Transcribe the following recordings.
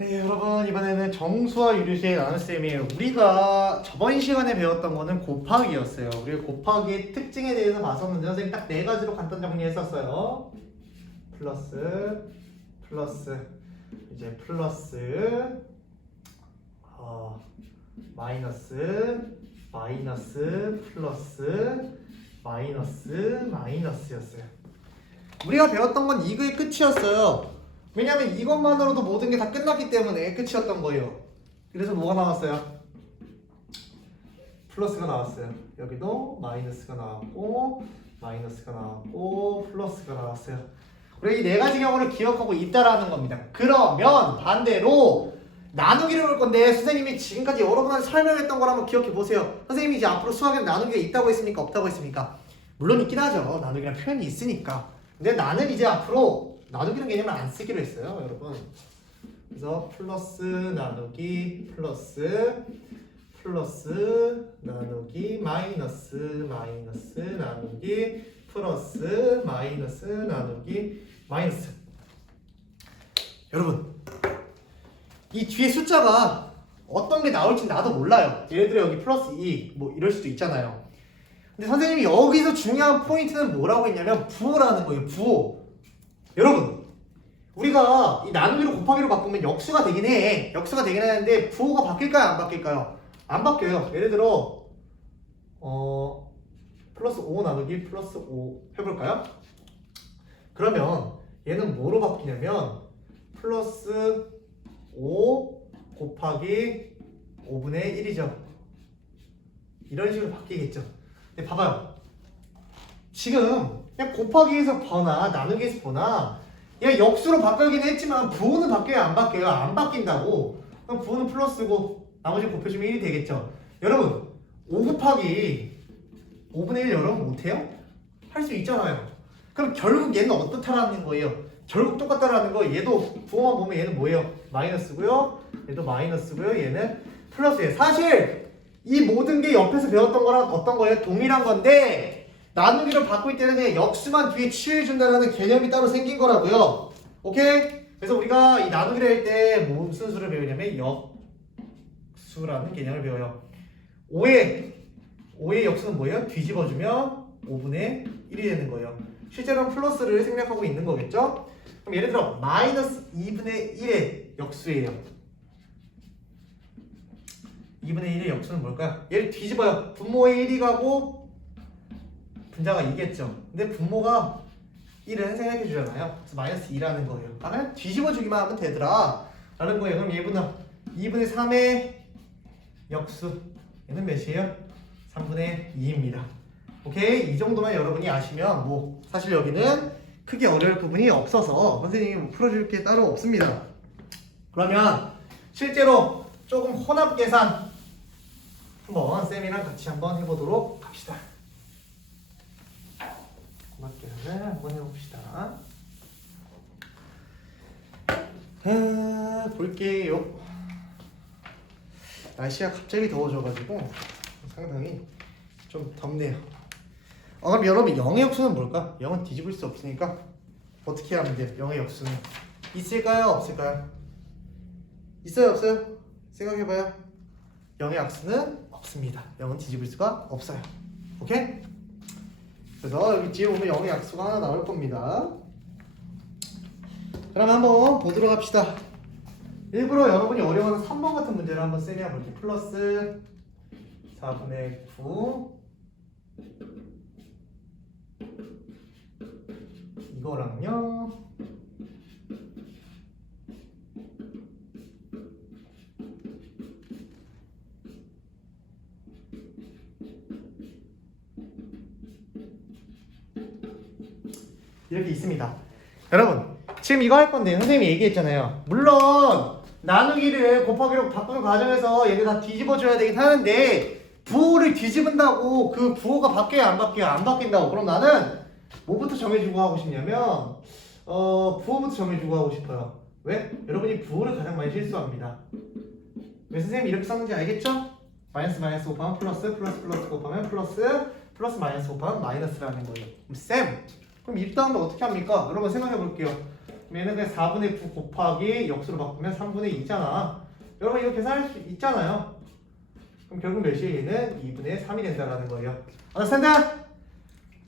네, 여러분 이번에는 정수와 유리수의 나눗셈이에요. 우리가 저번 시간에 배웠던 거는 곱하기였어요. 우리가 곱하기의 특징에 대해서 봤었는데 선생님이 딱 네 가지로 간단 정리했었어요. 플러스, 이제 플러스, 마이너스, 플러스, 마이너스였어요. 우리가 배웠던 건 이거의 끝이었어요. 왜냐면 이것만으로도 모든 게 다 끝났기 때문에 끝이었던 거예요. 그래서 뭐가 나왔어요? 플러스가 나왔어요. 여기도 마이너스가 나왔고 플러스가 나왔어요. 우리 이 네 가지 경우를 기억하고 있다라는 겁니다. 그러면 반대로 나누기를 볼 건데 선생님이 지금까지 여러 번 설명했던 걸 한번 기억해 보세요. 선생님이 이제 앞으로 수학에 나누기가 있다고 했습니까? 없다고 했습니까? 물론 있긴 하죠. 나누기란 표현이 있으니까. 근데 나는 이제 앞으로 나누기는 개념을 안 쓰기로 했어요, 여러분. 그래서 플러스 나누기 플러스 나누기 마이너스 나누기 플러스 마이너스 나누기 마이너스. 여러분, 이 뒤에 숫자가 어떤 게 나올지 나도 몰라요. 예를 들어 여기 플러스 2 뭐 이럴 수도 있잖아요. 근데 선생님이 여기서 중요한 포인트는 뭐라고 했냐면 부호라는 거예요. 부호. 여러분, 우리가 이 나누기로 곱하기로 바꾸면 역수가 되긴 해. 역수가 되긴 하는데 부호가 바뀔까요? 안 바뀔까요? 안 바뀌어요. 예를 들어 플러스 5 나누기 플러스 5 해볼까요? 그러면 얘는 뭐로 바뀌냐면 플러스 5 곱하기 5분의 1이죠. 이런 식으로 바뀌겠죠. 근데 봐봐요. 지금 그냥 곱하기에서 보나 나누기에서 보나 얘 역수로 바뀌긴 했지만 부호는 바뀌어요? 안 바뀌어요? 안 바뀐다고. 그럼 부호는 플러스고 나머지 곱해주면 1이 되겠죠. 여러분 5 곱하기 5분의 1 여러분 못해요? 할 수 있잖아요. 그럼 결국 얘는 어떻다라는 거예요? 결국 똑같다라는 거. 얘도 부호만 보면 얘는 뭐예요? 마이너스고요. 얘도 마이너스고요. 얘는 플러스예요. 사실 이 모든 게 옆에서 배웠던 거랑 어떤 거예요? 동일한 건데 나누기를 바꿀 때는 그냥 역수만 뒤에 치유해준다는 개념이 따로 생긴 거라고요. 오케이? 그래서 우리가 이 나누기를 할 때 무슨 수를 배우냐면 역수라는 개념을 배워요. 5의 역수는 뭐예요? 뒤집어주면 5분의 1이 되는 거예요. 실제로는 플러스를 생략하고 있는 거겠죠? 그럼 예를 들어 마이너스 2분의 1의 역수예요. 2분의 1의 역수는 뭘까요? 얘를 뒤집어요. 분모의 1이 가고 분자가 2겠죠. 근데 분모가 1은 생략해 주잖아요. 그래서 마이너스 2라는 거예요. 그러면 뒤집어 주기만 하면 되더라 라는 거예요. 그럼 얘보다 2분의 3의 역수 얘는 몇이에요? 3분의 2입니다. 오케이? 이 정도만 여러분이 아시면 뭐 사실 여기는 크게 어려울 부분이 없어서 선생님이 뭐 풀어줄 게 따로 없습니다. 그러면 실제로 조금 혼합 계산 한번 쌤이랑 같이 한번 해보도록 합시다. 혼합 계산을 한번 해봅시다. 볼게요. 날씨가 갑자기 더워져가지고 상당히 좀 덥네요. 그럼 여러분 0의 역수는 뭘까? 0은 뒤집을 수 없으니까 어떻게 하면 돼요? 0의 역수는 있을까요? 없을까요? 있어요? 없어요? 생각해봐요. 0의 약수는 없습니다. 0은 뒤집을 수가 없어요. 오케이? 그래서 여기 뒤에 보면 0의 약수가 하나 나올 겁니다. 그럼 한번 보도록 합시다. 일부러 여러분이 어려워하는 3번 같은 문제를 한번 쌤이 해볼게요. 플러스 4분의 9 이거랑요 이렇게 있습니다. 여러분 지금 이거 할 건데 선생님이 얘기했잖아요. 물론 나누기를 곱하기로 바꾸는 과정에서 얘를 다 뒤집어 줘야 되긴 하는데 부호를 뒤집은다고 그 부호가 바뀌어요? 안 바뀌어요? 안 바뀐다고. 그럼 나는 뭐부터 정해주고 하고 싶냐면 부호부터 정해주고 하고 싶어요. 왜? 여러분이 부호를 가장 많이 실수합니다. 왜 선생님이 이렇게 썼는지 알겠죠? 마이너스 곱하면 플러스 곱하면 플러스 마이너스 곱하면 마이너스라는 거예요. 그럼 쌤 그럼 이 다음에 어떻게 합니까? 여러분 생각해 볼게요. 얘는 그냥 4분의 9 곱하기 역수로 바꾸면 3분의 2잖아. 여러분 이거 계산할 수 있잖아요. 그럼 결국 몇이에요? 얘는 2분의 3이 된다라는 거예요. understand?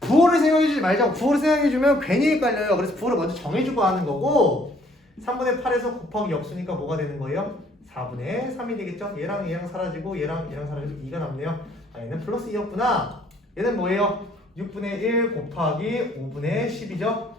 부호를 생각해주지 말자고. 부호를 생각해주면 괜히 헷갈려요. 그래서 부호를 먼저 정해주고 하는 거고 3분의 8에서 곱하기 역수니까 뭐가 되는 거예요? 4분의 3이 되겠죠? 얘랑 얘랑 사라지고 얘랑 얘랑 사라지고 2가 남네요. 아, 얘는 플러스 2였구나. 얘는 뭐예요? 6분의 1 곱하기 5분의 10이죠?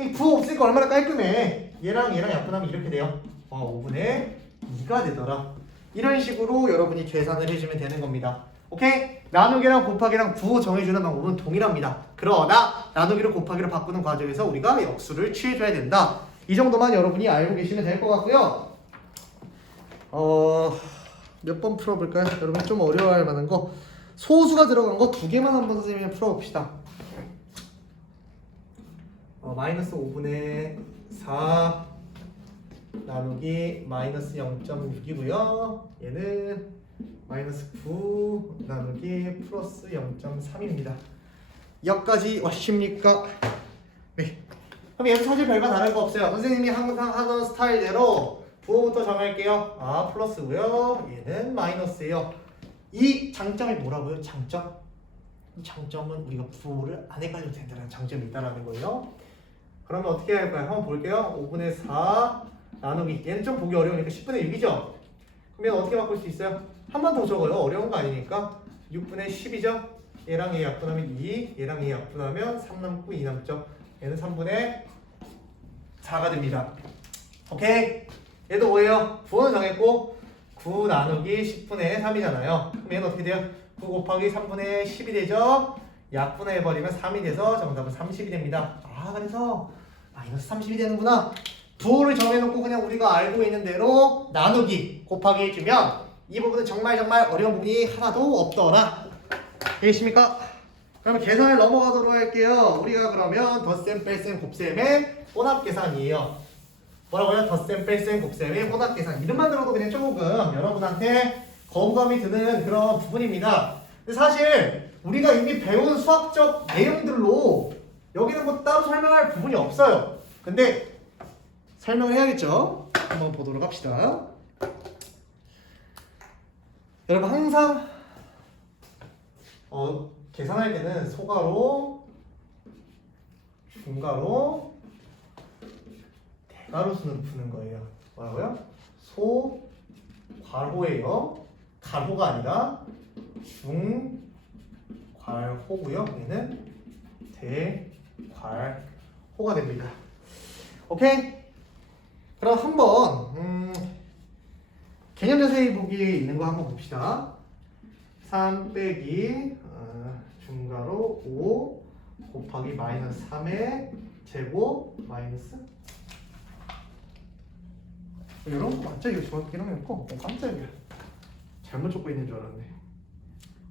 이 부호 없으니까 얼마나 깔끔해. 얘랑 얘랑 약분하면 이렇게 돼요. 5분의 2가 되더라. 이런 식으로 여러분이 계산을 해주면 되는 겁니다. 오케이? 나누기랑 곱하기랑 부호 정해주는 방법은 동일합니다. 그러나 나누기를 곱하기로 바꾸는 과정에서 우리가 역수를 취해줘야 된다. 이 정도만 여러분이 알고 계시면 될 것 같고요. 몇 번 풀어볼까요? 여러분 좀 어려워할 만한 거 소수가 들어간 거 2개만 한번 선생님이 풀어봅시다. 마이너스 5분의 4 나누기 마이너스 0.6이고요. 얘는 마이너스 9 나누기 플러스 0.3입니다. 여기까지 와십니까? 네. 그럼 얘는 사실 별거 다를 거 없어요. 선생님이 항상 하던 스타일대로 부호부터 정할게요. 플러스고요. 얘는 마이너스예요. 이 장점이 뭐라고요? 장점? 이 장점은 우리가 부호를 안 헷갈려도 된다는 장점이 있다는 거예요. 그러면 어떻게 할까요? 한번 볼게요. 5분의 4 나누기 얘는 좀 보기 어려우니까 10분의 6이죠? 그러면 어떻게 바꿀 수 있어요? 한 번 더 적어요. 어려운 거 아니니까 6분의 10이죠? 얘랑 얘 약분하면 2 얘랑 얘 약분하면 3 남고 2 남죠? 얘는 3분의 4가 됩니다. 오케이? 얘도 뭐예요? 부호는 정했고 9 나누기 10분의 3이잖아요. 그럼 얘는 어떻게 돼요? 9 곱하기 3분의 10이 되죠? 약분해버리면 3이 돼서 정답은 30이 됩니다. 그래서 마이너스 30이 되는구나. 부호를 정해놓고 그냥 우리가 알고 있는 대로 나누기 곱하기 해주면 이 부분은 정말 어려운 부분이 하나도 없더라. 되겠습니까? 그러면 계산을 넘어가도록 할게요. 우리가 그러면 덧셈, 뺄셈, 곱셈의 혼합 계산이에요. 뭐라고요? 덧셈, 뺄셈, 곱셈의 혼합 계산. 이름만 들어도 그냥 조금 여러분한테 거부감이 드는 그런 부분입니다. 근데 사실 우리가 이미 배운 수학적 내용들로 여기는 뭐 따로 설명할 부분이 없어요. 근데 설명을 해야겠죠? 한번 보도록 합시다. 여러분 항상 계산할 때는 소가로, 중가로, 대가로 수는 푸는 거예요. 뭐라고요? 소, 괄호예요. 가로가 아니라 중, 괄호고요. 얘는 대, 괄호가 됩니다. 오케이? 그럼 한번 개념자세히 보기에 있는 거 한번 봅시다. 3 빼기 중가로 5 곱하기 마이너스 3의 제곱 마이너스 이런 거 맞죠? 이거 정확히 이러면 깜짝이야. 잘못 적고 있는 줄 알았네.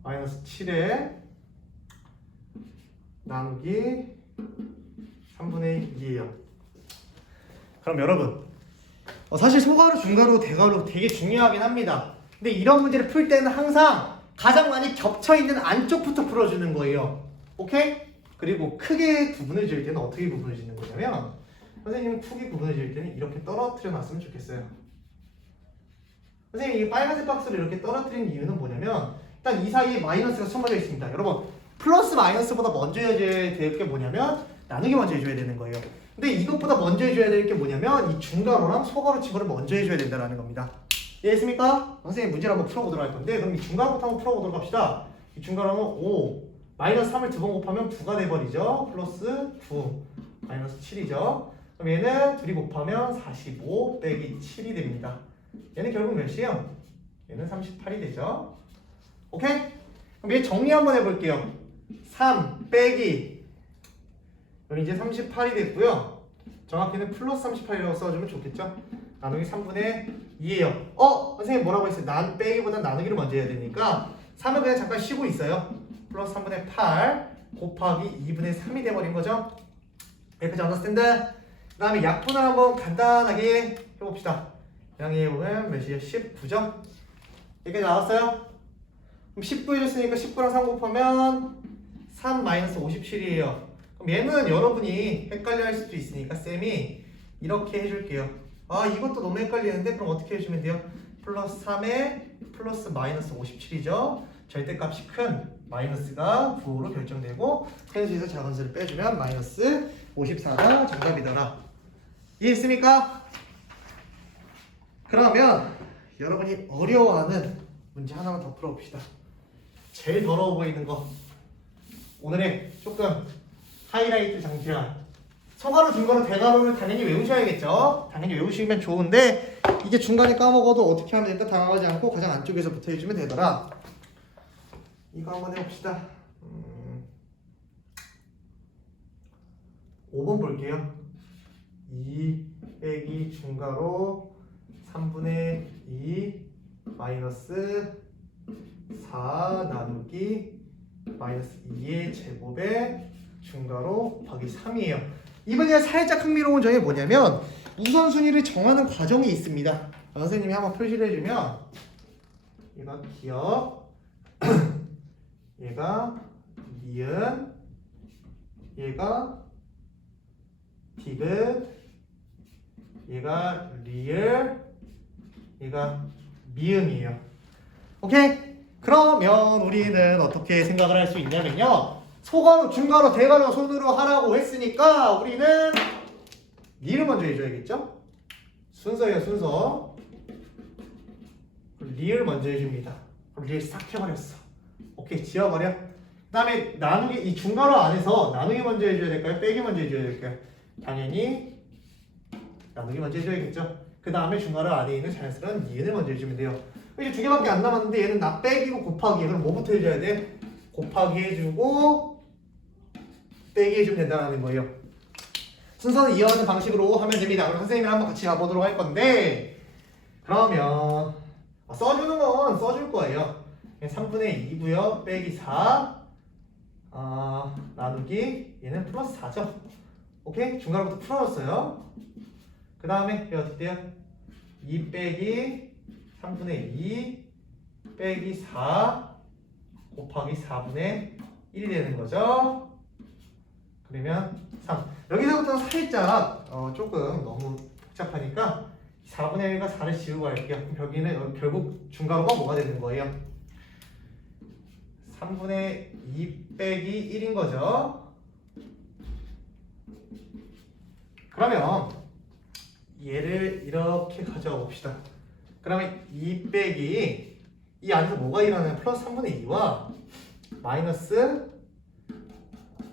마이너스 7의 나누기 3분의 2예요. 그럼 여러분 사실 소가로, 중가로, 대가로 되게 중요하긴 합니다. 근데 이런 문제를 풀 때는 항상 가장 많이 겹쳐있는 안쪽부터 풀어주는 거예요. 오케이? 그리고 크게 구분을 지을 때는 어떻게 구분을 짓는 거냐면 선생님은 크게 구분을 지을 때는 이렇게 떨어뜨려 놨으면 좋겠어요. 선생님이 이 빨간색 박스를 이렇게 떨어뜨린 이유는 뭐냐면 일단 이 사이에 마이너스가 숨어져 있습니다. 여러분 플러스 마이너스보다 먼저 해줘야 될 게 뭐냐면 나누기 먼저 해줘야 되는 거예요. 근데 이것보다 먼저 해줘야 될 게 뭐냐면 이 중가로랑 소가로 친구를 먼저 해줘야 된다는 겁니다. 이해했습니까? 선생님 문제를 한번 풀어보도록 할 건데 그럼 이 중가로부터 한번 풀어보도록 합시다. 이 중가로는 5 마이너스 3을 2번 곱하면 9가 돼버리죠. 플러스 9 마이너스 7이죠. 그럼 얘는 둘이 곱하면 45 빼기 7이 됩니다. 얘는 결국 몇이에요? 얘는 38이 되죠. 오케이? 그럼 얘 정리 한번 해볼게요. 3 빼기 여기 이제 38이 됐고요. 정확히는 플러스 38이라고 써주면 좋겠죠? 나누기 3분의 2예요. 선생님 뭐라고 했어요? 빼기보다 나누기를 먼저 해야 되니까 3은 그냥 잠깐 쉬고 있어요. 플러스 3분의 8 곱하기 2분의 3이 돼버린 거죠? 여기까지 언더스탠드? 그 다음에 약분을 한번 간단하게 해봅시다. 양해해보면 몇이에요? 19죠? 여기까지 나왔어요? 그럼 19 해줬으니까 19랑 3 곱하면 3 마이너스 57이에요. 그럼 얘는 여러분이 헷갈려 할 수도 있으니까 쌤이 이렇게 해줄게요. 아 이것도 너무 헷갈리는데 그럼 어떻게 해주면 돼요? 플러스 3에 플러스 마이너스 57이죠. 절대값이 큰 마이너스가 9로 결정되고 큰 수에서 작은 수를 빼주면 마이너스 54가 정답이더라. 이해했습니까? 그러면 여러분이 어려워하는 문제 하나만 더 풀어봅시다. 제일 더러워 보이는 거, 오늘의 조금 하이라이트 장치야. 소가로 중가로 대가로를 당연히 외우셔야겠죠. 당연히 외우시면 좋은데 이게 중간에 까먹어도 어떻게 하면 될까 당황하지 않고 가장 안쪽에서부터 해주면 되더라. 이거 한번 해봅시다. 5번 볼게요. 2 빼기 중가로 3분의 2 마이너스 4 나누기 마이너스 2의 제곱에 중가로 곱하기 3이에요. 이번에 살짝 흥미로운 점이 뭐냐면 우선순위를 정하는 과정이 있습니다. 선생님이 한번 표시를 해주면 얘가 기억, 얘가 니은, 얘가 디귿, 얘가 리을, 얘가 미음이에요. 오케이? 그러면 우리는 어떻게 생각을 할 수 있냐면요. 소가로, 중가로, 대가로 손으로 하라고 했으니까 우리는 리을 먼저 해줘야겠죠? 순서예요, 순서. 리을 먼저 해줍니다. 리을 싹 해버렸어. 오케이, 지워버려. 그 다음에 나누기, 이 중가로 안에서 나누기 먼저 해줘야 될까요? 빼기 먼저 해줘야 될까요? 당연히 나누기 먼저 해줘야겠죠? 그 다음에 중가로 안에 있는 자연스러운 니은을 먼저 해주면 돼요. 이제 두 개밖에 안 남았는데 얘는 나 빼기고 곱하기. 그럼 뭐부터 해줘야 돼? 곱하기 해주고 빼기 해주면 된다는 거예요. 순서는 이어가는 방식으로 하면 됩니다. 그럼 선생님이랑 한번 같이 가보도록 할 건데, 그러면 써주는 건 써줄 거예요. 3분의 2고요. 빼기 4 나누기 얘는 플러스 4죠. 오케이? 중간부터 풀어줬어요. 그 다음에 어떻게 돼요? 2 빼기 3분의 2 빼기 4 곱하기 4분의 1이 되는 거죠. 그러면 3. 여기서부터 살짝 조금 너무 복잡하니까 4분의 1과 4를 지우고 할게요. 그럼 여기는 결국 중괄호가 뭐가 되는 거예요? 3분의 2 빼기 1인 거죠. 그러면 얘를 이렇게 가져가 봅시다. 그러면 2 빼기 이 안에서 뭐가 일어나냐면 플러스 3분의 2와 마이너스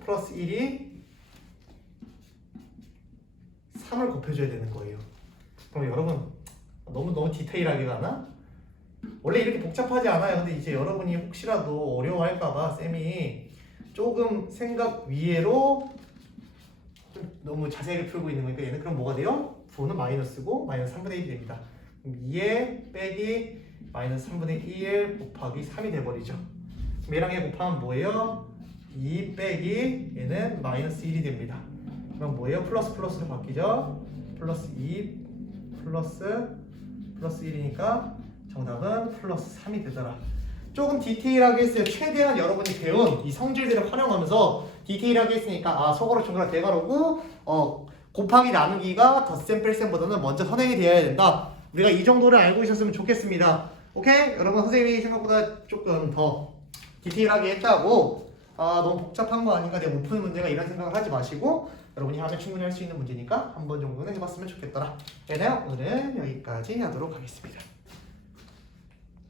플러스 1이 3을 곱해줘야 되는 거예요. 그럼 여러분 너무 디테일하게 가나? 원래 이렇게 복잡하지 않아요. 근데 이제 여러분이 혹시라도 어려워할까봐 쌤이 조금 생각 위에로 좀 너무 자세하게 풀고 있는 거니까 얘는 그럼 뭐가 돼요? 부호는 마이너스고 마이너스 3분의 1이 됩니다. 그럼 2에 빼기 마이너스 3분의 1 곱하기 3이 돼버리죠. 그럼 얘랑 얘 곱하면 뭐예요? 2 빼기 얘는 마이너스 1이 됩니다. 그럼 뭐예요? 플러스 플러스로 바뀌죠? 플러스 2 플러스 1이니까 정답은 플러스 3이 되더라. 조금 디테일하게 했어요. 최대한 여러분이 배운 이 성질들을 활용하면서 디테일하게 했으니까 소가로, 중가로, 대가로고 곱하기 나누기가 덧셈 뺄셈보다는 먼저 선행이 되어야 된다. 우리가 이 정도를 알고 있었으면 좋겠습니다. 오케이? 여러분 선생님이 생각보다 조금 더 디테일하게 했다고 너무 복잡한 거 아닌가, 내가 못 푸는 문제가, 이런 생각을 하지 마시고 여러분이 하면 충분히 할 수 있는 문제니까 한 번 정도는 해봤으면 좋겠더라. 네, 오늘은 여기까지 하도록 하겠습니다.